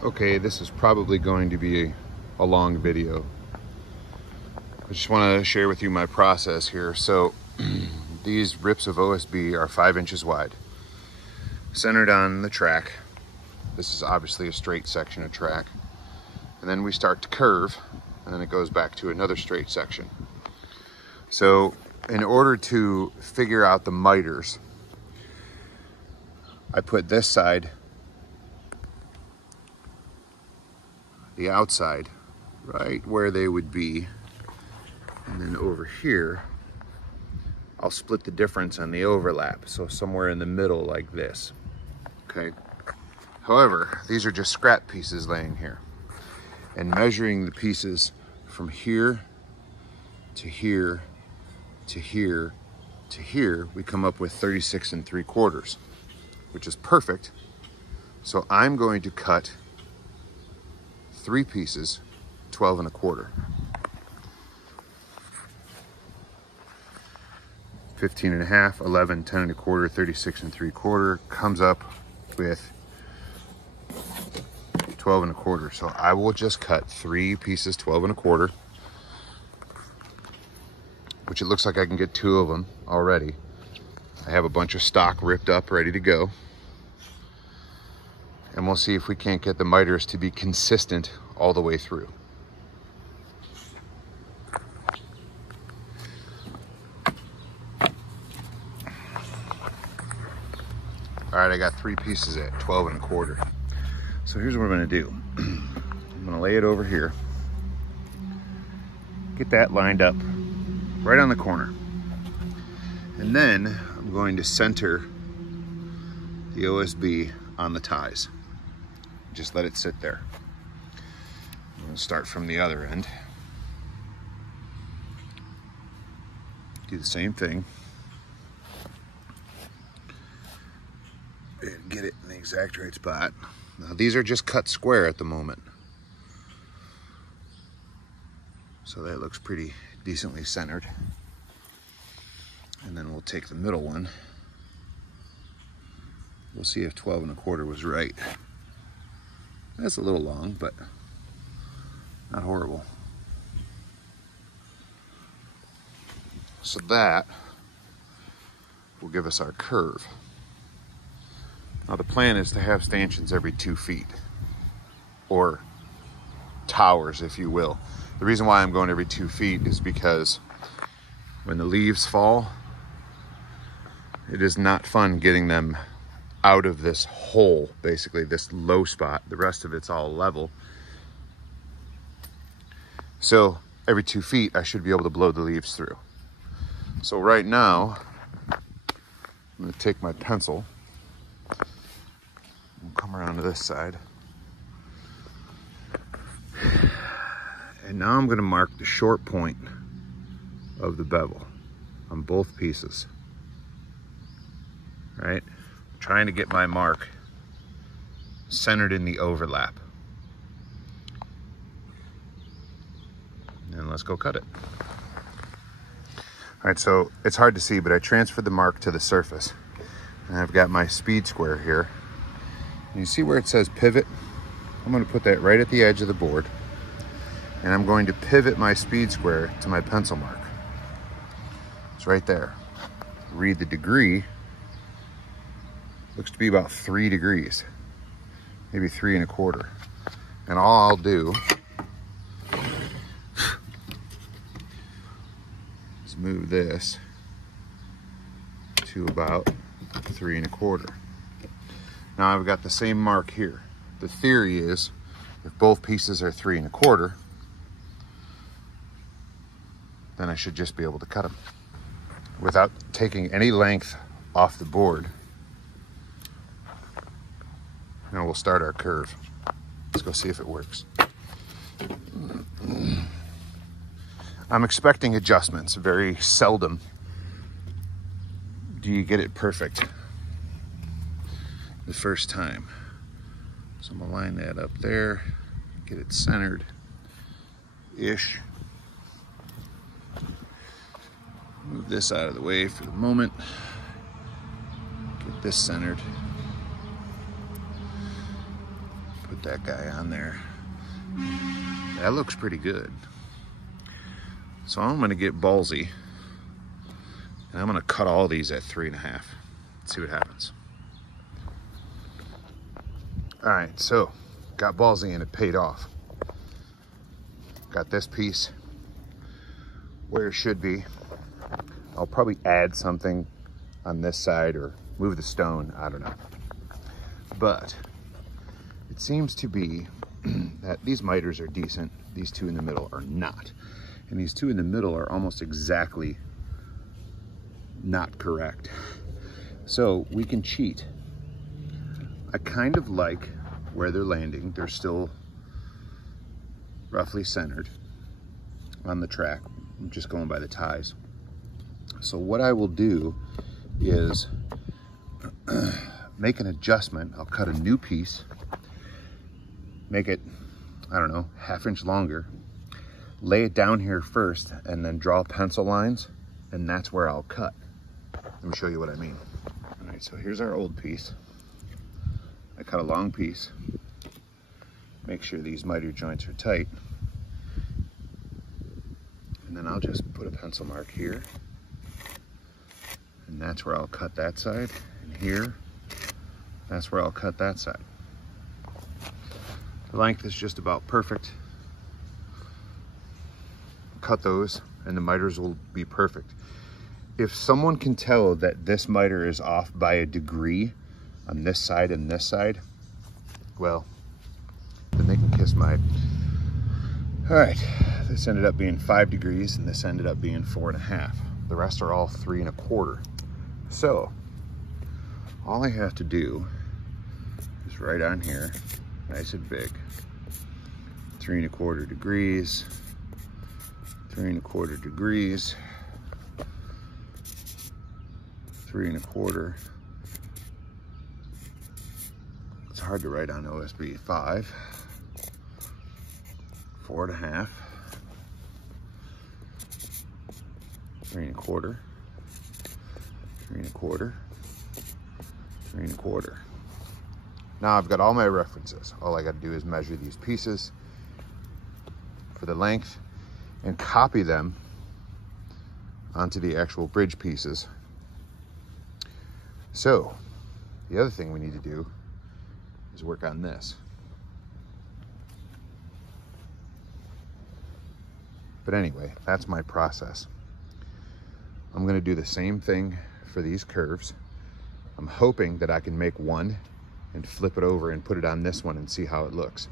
Okay, this is probably going to be a long video. I just want to share with you my process here. So these rips of OSB are 5 inches wide, centered on the track. This is obviously a straight section of track. And then we start to curve, and then it goes back to another straight section. So in order to figure out the miters, I put this side, the outside, right where they would be. And then over here, I'll split the difference on the overlap. So somewhere in the middle like this, okay? However, these are just scrap pieces laying here. And measuring the pieces from here to here to here to here, we come up with 36 3/4, which is perfect. So I'm going to cut 3 pieces, 12 1/4. 15 1/2, 11, 10 1/4, 36 3/4 comes up with 12 1/4. So I will just cut 3 pieces, 12 1/4, which it looks like I can get 2 of them already. I have a bunch of stock ripped up, ready to go. And we'll see if we can't get the miters to be consistent all the way through. All right, I got 3 pieces at 12 1/4. So here's what we're gonna do. I'm gonna lay it over here, get that lined up right on the corner. And then I'm going to center the OSB on the ties. Just let it sit there. I'm gonna start from the other end. Do the same thing. And get it in the exact right spot. Now these are just cut square at the moment. So that looks pretty decently centered. And then we'll take the middle one. We'll see if 12 1/4 was right. That's a little long, but not horrible. So that will give us our curve. Now the plan is to have stanchions every 2 feet, or towers, if you will. The reason why I'm going every 2 feet is because when the leaves fall, it is not fun getting them out of this hole, basically this low spot. The rest of it's all level. So every 2 feet, I should be able to blow the leaves through. So right now, I'm gonna take my pencil, we'll come around to this side. And now I'm gonna mark the short point of the bevel on both pieces, right? I'm trying to get my mark centered in the overlap. And let's go cut it. All right, so it's hard to see, but I transferred the mark to the surface. And I've got my speed square here. And you see where it says pivot? I'm gonna put that right at the edge of the board. And I'm going to pivot my speed square to my pencil mark. It's right there. Read the degree. Looks to be about 3 degrees, maybe 3 1/4. And all I'll do is move this to about 3 1/4. Now I've got the same mark here. The theory is if both pieces are 3 1/4, then I should just be able to cut them without taking any length off the board. Now we'll start our curve. Let's go see if it works. I'm expecting adjustments. Very seldom do you get it perfect the first time. So I'm gonna line that up there, get it centered-ish. Move this out of the way for the moment. Get this centered. Put that guy on there. That looks pretty good. So I'm gonna get ballsy, and I'm gonna cut all these at 3.5. See what happens. All right, so got ballsy and it paid off. Got this piece where it should be. I'll probably add something on this side or move the stone, I don't know. But it seems to be that these miters are decent. These two in the middle are not. And these two in the middle are almost exactly not correct. So we can cheat. I kind of like where they're landing. They're still roughly centered on the track. I'm just going by the ties. So what I will do is make an adjustment. I'll cut a new piece, make it, I don't know, 1/2 inch longer, lay it down here first, and then draw pencil lines, and that's where I'll cut. Let me show you what I mean. All right, so here's our old piece. I cut a long piece, make sure these miter joints are tight, and then I'll just put a pencil mark here, and that's where I'll cut that side, and here, that's where I'll cut that side. The length is just about perfect. Cut those, and the miters will be perfect. If someone can tell that this miter is off by a degree on this side and this side, well, then they can kiss my... All right, this ended up being 5 degrees, and this ended up being 4.5. The rest are all 3.25. So, all I have to do is right on here, nice and big, 3.25 degrees, 3.25 degrees, 3.25. It's hard to write on OSB. 5, 4.5, 3.25, 3.25, 3.25. Now I've got all my references. All I got to do is measure these pieces for the length and copy them onto the actual bridge pieces. So the other thing we need to do is work on this. But anyway, that's my process. I'm going to do the same thing for these curves. I'm hoping that I can make one and flip it over and put it on this one and see how it looks.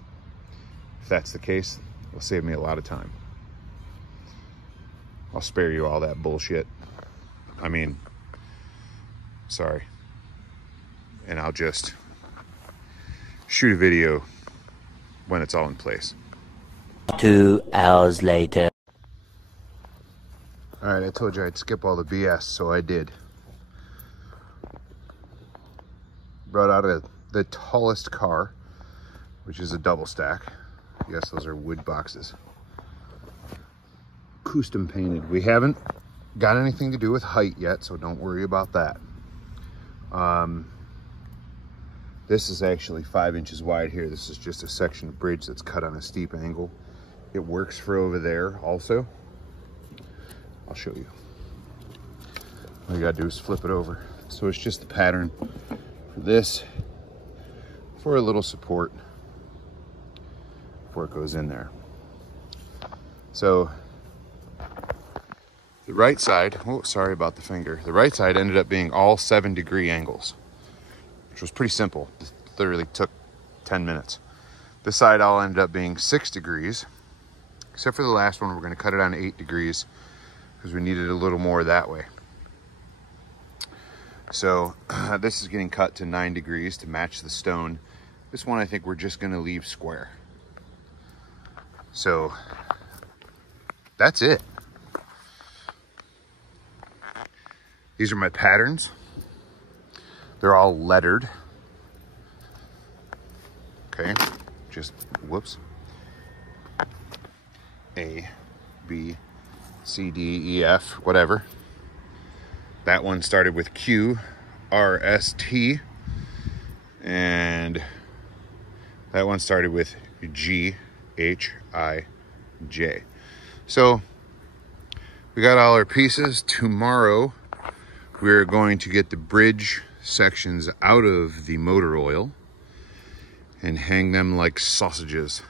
If that's the case, it'll save me a lot of time. I'll spare you all that bullshit. I mean, sorry. And I'll just shoot a video when it's all in place. 2 hours later. All right, I told you I'd skip all the BS, so I did. Brought out the tallest car, which is a double stack. Yes, those are wood boxes. Custom painted. We haven't got anything to do with height yet, so don't worry about that. This is actually 5 inches wide here. This is just a section of bridge that's cut on a steep angle. It works for over there also. I'll show you. All you gotta do is flip it over. So it's just the pattern for this, for a little support before it goes in there. So the right side, oh, sorry about the finger. The right side ended up being all 7-degree angles, which was pretty simple. It literally took 10 minutes. This side all ended up being 6 degrees, except for the last one. We're gonna cut it on 8 degrees because we needed a little more that way. So this is getting cut to 9 degrees to match the stone. This one I think we're just gonna leave square. So that's it. These are my patterns. They're all lettered. Okay, just whoops. A, B, C, D, E, F, whatever. That one started with Q, R, S, T. And That one started with GHIJ. So we got all our pieces. Tomorrow we're going to get the bridge sections out of the motor oil and hang them like sausages.